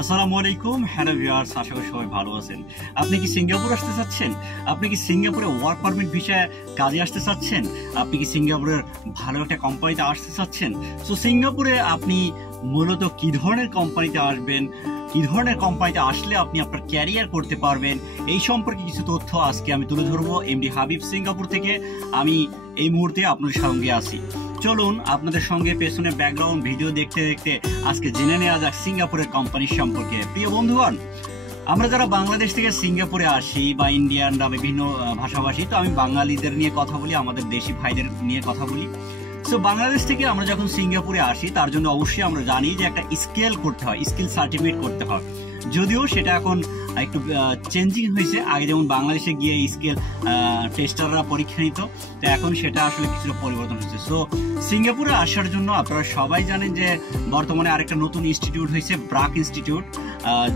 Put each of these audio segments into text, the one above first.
আসসালামু আলাইকুম। Hello viewers, আশা করি সবাই ভালো আছেন। আপনি কি সিঙ্গাপুর আসতে চাচ্ছেন? আপনি কি সিঙ্গাপুরে ওয়ার্ক পারমিট ভিসায় কাজে আসতে চাচ্ছেন? আপনি কি সিঙ্গাপুরের ভালো একটা কোম্পানিতে আসতে চাচ্ছেন? সো সিঙ্গাপুরে আপনি মূলত কি ধরনের কোম্পানিতে আসবেন, কি ধরনের কোম্পানিতে আসলে আপনি আপনার ক্যারিয়ার করতে পারবেন, এই সম্পর্কে কিছু তথ্য আজকে আমি তুলে ধরবো এমডি হাবিব সিঙ্গাপুর থেকে। আমি এই মুহূর্তে আপনাদের সঙ্গে আছি। চলুন আপনাদের সঙ্গে পেছনে ব্যাকগ্রাউন্ড ভিডিও দেখতে দেখতে আজকে জেনে নেওয়া যাক সিঙ্গাপুরের কোম্পানির সম্পর্কে। প্রিয় বন্ধুগণ, আমরা যারা বাংলাদেশ থেকে সিঙ্গাপুরে আসি বা ইন্ডিয়ানরা বিভিন্ন ভাষাভাষী, তো আমি বাঙালিদের নিয়ে কথা বলি, আমাদের দেশি ভাইদের নিয়ে কথা বলি। সো বাংলাদেশ থেকে আমরা যখন সিঙ্গাপুরে আসি তার জন্য অবশ্যই আমরা জানি যে একটা স্কেল করতে হয়, স্কিল সার্টিফিকেট করতে হয়। যদিও সেটা এখন একটু চেঞ্জিং হয়েছে। আগে যেমন বাংলাদেশে গিয়ে স্কেল টেস্টাররা পরীক্ষা নিত, তো এখন সেটা আসলে কিছুটা পরিবর্তন হয়েছে। সো সিঙ্গাপুরে আসার জন্য আপনারা সবাই জানেন যে বর্তমানে আরেকটা নতুন ইনস্টিটিউট হয়েছে, ব্রাক ইনস্টিটিউট,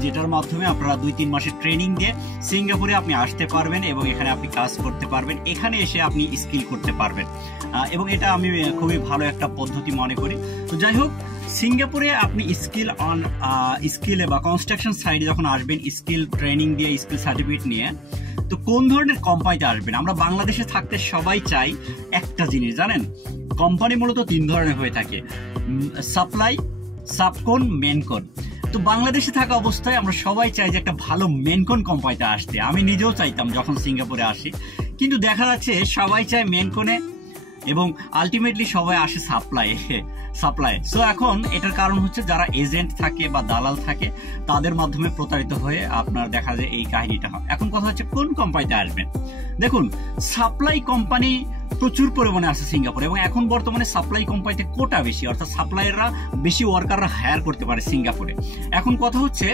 যেটার মাধ্যমে আপনারা 2-3 মাসের ট্রেনিং দিয়ে সিঙ্গাপুরে আপনি আসতে পারবেন এবং এখানে আপনি কাজ করতে পারবেন, এখানে এসে আপনি স্কিল করতে পারবেন। এবং এটা আমি খুবই ভালো একটা পদ্ধতি মনে করি। তো যাই হোক, সিঙ্গাপুরে আপনি স্কিলে বা কনস্ট্রাকশন সাইডে যখন আসবেন, স্কিল ট্রেনিং দিয়ে স্কিল সার্টিফিকেট নিয়ে, তো কোন ধরনের কোম্পানিতে আসবেন? আমরা বাংলাদেশে থাকতে সবাই চাই একটা জিনিস, জানেন, কোম্পানি মূলত 3 ধরনের হয়ে থাকে, সাপ্লাই, সাবকন, মেনকন। তো বাংলাদেশে থাকা অবস্থায় আমরা সবাই চাই যে একটা ভালো মেনকন কোম্পানিতে আসতে। আমি নিজেও চাইতাম যখন সিঙ্গাপুরে আসি, কিন্তু দেখা যাচ্ছে সবাই চায় মেনকনে এবং আলটিমেটলি সবাই আসে সাপ্লাই। সো এখন এটার কারণ হচ্ছে যারা এজেন্ট থাকে বা দালাল থাকে তাদের মাধ্যমে প্রতারিত হয়ে আপনার দেখা যায় এই কাহিনীটা হয়। এখন কথা হচ্ছে কোন কোম্পানিতে আসবেন। দেখুন, সাপ্লাই কোম্পানি প্রচুর পরিমাণে আছে সিঙ্গাপুরে এবং এখন বর্তমানে সাপ্লাই কোম্পানিতে কোটা বেশি, অর্থাৎ সাপ্লাইয়াররা বেশি ওয়ার্কাররা হায়ার করতে পারে সিঙ্গাপুরে। এখন কথা হচ্ছে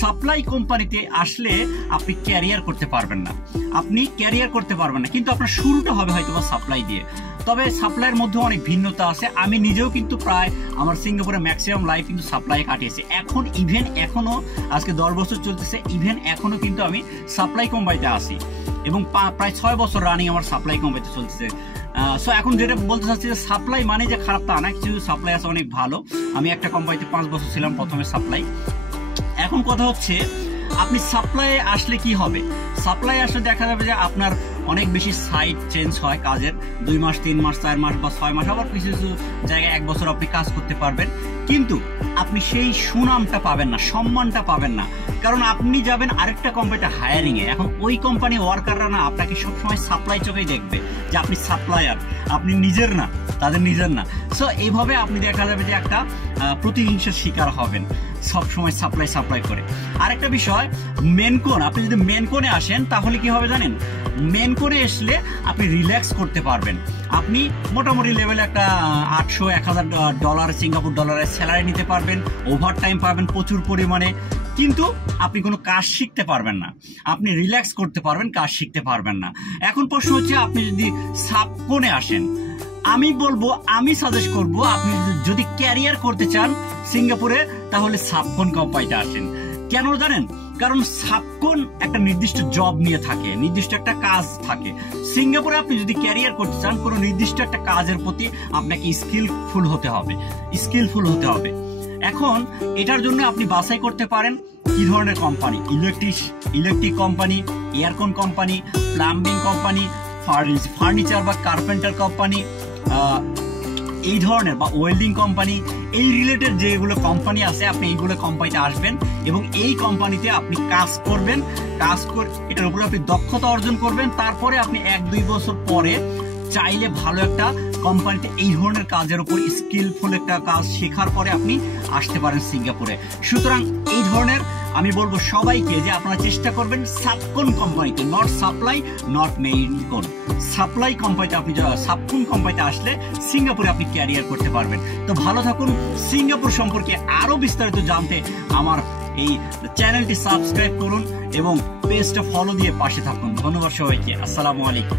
সাপ্লাই কোম্পানিতে আসলে আপনি ক্যারিয়ার করতে পারবেন না, কিন্তু আপনার শুরুটা হবে হয়তো বা সাপ্লাই দিয়ে। তবে সাপ্লাইয়ের মধ্যে অনেক ভিন্নতা আছে। আমি নিজেও কিন্তু প্রায় আমার সিঙ্গাপুরে ম্যাক্সিমাম লাইফ কিন্তু সাপ্লাই কাটিয়েছি। এখনো আজকে 10 বছর চলতেছে, এখনো কিন্তু আমি সাপ্লাই কোম্পানিতে আসি এবং প্রায় 6 বছর রানিং আমার সাপ্লাই কোম্পানিতে চলতেছে। সো এখন যেটা বলতে চাচ্ছি যে সাপ্লাই মানে যে খারাপ তা না, কিছু সাপ্লাই আছে অনেক ভালো। আমি একটা কোম্পানিতে 5 বছর ছিলাম প্রথমে সাপ্লাই। এখন কথা হচ্ছে আপনি সাপ্লাই আসলে কি হবে? সাপ্লাই আসলে দেখা যাবে যে আপনার অনেক বেশি সাইট চেঞ্জ হয় কাজের, 2 মাস 3 মাস 4 মাস বা 6 মাস, আবার কিছু কিছু জায়গায় 1 বছর আপনি কাজ করতে পারবেন, কিন্তু আপনি সেই সুনামটা পাবেন না, সম্মানটা পাবেন না, কারণ আপনি যাবেন আরেকটা কোম্পানিতে হায়ারিং এ। এখন ওই কোম্পানি ওয়ার্কাররা না আপনাকে সবসময় সাপ্লাই চোখেই দেখবে যে আপনি সাপ্লায়ার, আপনি নিজের না, তাদের নিজের না। সো এইভাবে আপনি দেখা যাবে যে একটা প্রতিহিংসার শিকার হবেন সবসময় সাপ্লাই করে। আরেকটা বিষয়, মেনকন, আপনি যদি মেনকনে আসেন তাহলে কি হবে জানেন? মেনকনে আসলে আপনি রিল্যাক্স করতে পারবেন। আপনি মোটামুটি লেভেলে একটা $800-1000 সিঙ্গাপুর ডলারের স্যালারি নিতে পারবেন, ওভার টাইম পাবেন প্রচুর পরিমাণে, কিন্তু আপনি কোনো কাজ শিখতে পারবেন না। আপনি রিল্যাক্স করতে পারবেন, কাজ শিখতে পারবেন না। এখন প্রশ্ন হচ্ছে, আপনি যদি সাবকনে আসেন, আমি সাজেস্ট করব আপনি যদি ক্যারিয়ার করতে চান সিঙ্গাপুরে তাহলে সাবকন কোম্পানিতে আসেন। কেন জানেন? কারণ সাবকন একটা নির্দিষ্ট জব নিয়ে থাকে, নির্দিষ্ট একটা কাজ থাকে। সিঙ্গাপুরে আপনি যদি ক্যারিয়ার করতে চান কোনো নির্দিষ্ট একটা কাজের প্রতি আপনাকে স্কিলফুল হতে হবে। এখন এটার জন্য আপনি বাছাই করতে পারেন কি ধরনের company, electric company, aircon company, plumbing company, furniture বা কার্পেন্টার কোম্পানি, এই ধরনের বা ওয়েল্ডিং কোম্পানি, এই রিলেটেড যেগুলো কোম্পানি আছে আপনি এইগুলো কোম্পানিতে আসবেন এবং এই কোম্পানিতে আপনি কাজ করবেন। এটার উপরে আপনি দক্ষতা অর্জন করবেন। তারপরে আপনি 1-2 বছর পরে চাইলে ভালো একটা কোম্পানিতে এই ধরনের কাজের উপর স্কিলফুল একটা কাজ শেখার পরে আপনি আসতে পারেন সিঙ্গাপুরে। সুতরাং এই ধরনের আমি বলবো সবাইকে যে আপনারা চেষ্টা করবেন সাবকন কোম্পানিতে, নট সাপ্লাই, নট মেইনকন, সাপ্লাই কোম্পানিতে আপনি সাবকন কোম্পানিতে আসলে সিঙ্গাপুরে আপনি ক্যারিয়ার করতে পারবেন। তো ভালো থাকুন। সিঙ্গাপুর সম্পর্কে আরো বিস্তারিত জানতে আমার এই চ্যানেলটি সাবস্ক্রাইব করুন এবং পেজটা ফলো দিয়ে পাশে থাকুন। ধন্যবাদ সবাইকে। আসসালামু আলাইকুম।